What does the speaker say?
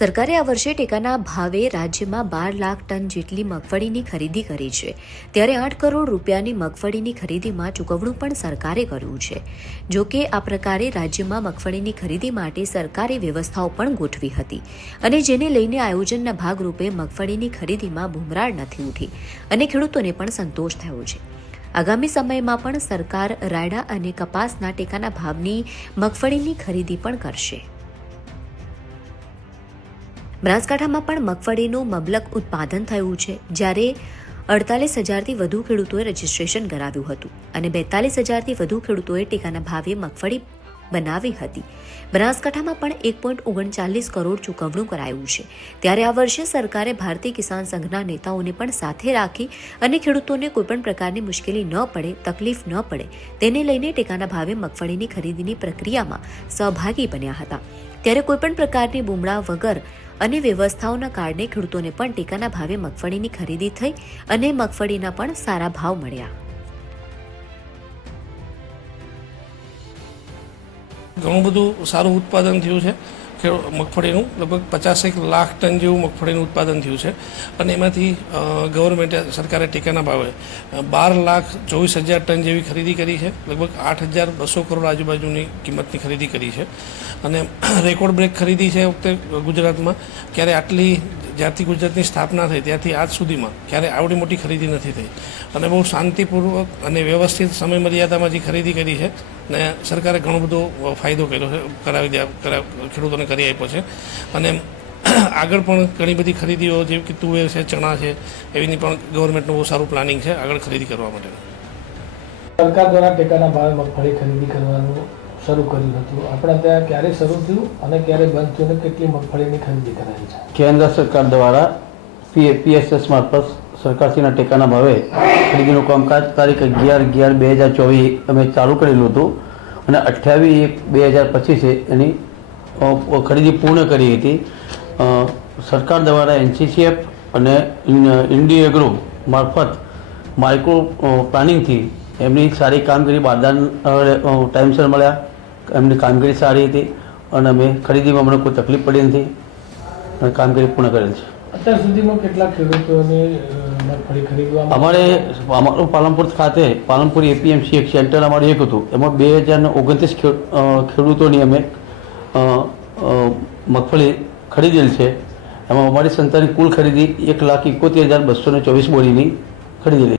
સરકારે આ વર્ષે ટેકાના ભાવે રાજ્યમાં બાર લાખ ટન જેટલી મગફળીની ખરીદી કરી છે. ત્યારે આઠ કરોડ રૂપિયાની મગફળીની ખરીદીમાં ચૂકવણું પણ સરકારે કર્યું છે. જો કે આ પ્રકારે રાજ્યમાં મગફળીની ખરીદી માટે સરકારે વ્યવસ્થાઓ પણ ગોઠવી હતી અને જેને લઈને આયોજનના ભાગરૂપે મગફળીની ખરીદીમાં બુમરાળ નથી ઉઠી અને ખેડૂતોને પણ સંતોષ થયો છે. આગામી સમયમાં પણ સરકાર રાયડા અને કપાસના ટેકાના ભાવની મગફળીની ખરીદી પણ કરશે. બનાસકાંઠામાં પણ મગફળીનું મબલક ઉત્પાદન થયું છે, જ્યારે અડતાલીસ હજારથી વધુ ખેડૂતોએ રજીસ્ટ્રેશન કરાવ્યું હતું અને બેતાલીસ હજારથી વધુ ખેડૂતોએ ટેકાના ભાવે મગફળી બનાવી હતી. બનાસકાંઠામાં પણ એક પોઈન્ટ ઓગણચાલીસ કરોડ ચૂકવણું કરાયું છે. ત્યારે આ વર્ષે સરકારે ભારતીય કિસાન સંઘના નેતાઓને પણ સાથે રાખી અને ખેડૂતોને કોઈપણ પ્રકારની મુશ્કેલી ન પડે, તકલીફ ન પડે, તેને લઈને ટેકાના ભાવે મગફળીની ખરીદીની પ્રક્રિયામાં સહભાગી બન્યા હતા. ત્યારે કોઈપણ પ્રકારની બુમડા વગર અને વ્યવસ્થાઓના કારણે ખેડૂતોને પણ ટેકાના ભાવે મગફળીની ખરીદી થઈ અને મગફળીના પણ સારા ભાવ મળ્યા. ઘણું બધું સારું ઉત્પાદન થયું છે. ખેડૂ, મગફળીનું લગભગ પચાસેક લાખ ટન જેવું મગફળીનું ઉત્પાદન થયું છે. અને એમાંથી ગવર્મેન્ટે સરકારે ટેકાના ભાવે બાર લાખ ચોવીસ હજાર ટન જેવી ખરીદી કરી છે. લગભગ આઠ હજાર બસો કરોડ આજુબાજુની કિંમતની ખરીદી કરી છે. અને રેકોર્ડ બ્રેક ખરીદી છે વખતે ગુજરાતમાં. ક્યારે આટલી જ્યારથી ગુજરાતની સ્થાપના થઈ, ત્યારથી આજ સુધીમાં ક્યારે આવડી મોટી ખરીદી નથી થઈ. અને બહુ શાંતિપૂર્વક અને વ્યવસ્થિત સમય મર્યાદામાં જે ખરીદી કરી છે, ને સરકારે ઘણો બધો ફાયદો કર્યો છે, કરાવી ખેડૂતોને કરી આપ્યો છે. અને આગળ પણ ઘણી બધી ખરીદીઓ જેવી કે તુવેર છે, ચણા છે, એવીની પણ ગવર્મેન્ટનું બહુ સારું પ્લાનિંગ છે આગળ ખરીદી કરવા માટે સરકાર દ્વારા ટેકાના ભાવે મગફળી ખરીદી કરવાનું શરૂ કર્યું હતું. આપણા ત્યાં ક્યારે શરૂ થયું અને ક્યારે બંધ થયું અને કેટલી મગફળીની ખરીદી કરાઈ છે? કેન્દ્ર સરકાર દ્વારા પીએસએસ મારફત સરકારશ્રીના ટેકાના ભાવે ખરીદીનું કામકાજ તારીખ અગિયાર અગિયાર બે હજાર ચોવીસ અમે ચાલુ કરેલું હતું અને અઠ્યાવીસ એક બે હજાર પચીસે એની ખરીદી પૂર્ણ કરી હતી. સરકાર દ્વારા એનસીસીએફ અને ઇન્ડી એગ્રો મારફત માઇક્રો પ્લાનિંગથી એમની સારી કામગીરી બારદાન ટાઈમસર મળ્યા. એમની કામગીરી સારી હતી અને અમે ખરીદીમાં અમને કોઈ તકલીફ પડી નથી અને કામગીરી પૂર્ણ કરેલ છે. અત્યાર સુધીમાં કેટલા ખેડૂતોની અમારે અમારું પાલનપુર ખાતે પાલનપુર એપીએમસી એક સેન્ટર અમારું એક હતું. એમાં બે હજાર ઓગણત્રીસ ખેડૂતોની અમે મગફળી ખરીદેલ છે. એમાં અમારી સંતાની કુલ ખરીદી એક લાખ એકોતેર હજાર બસો ને ચોવીસ બોરીની ખરીદેલી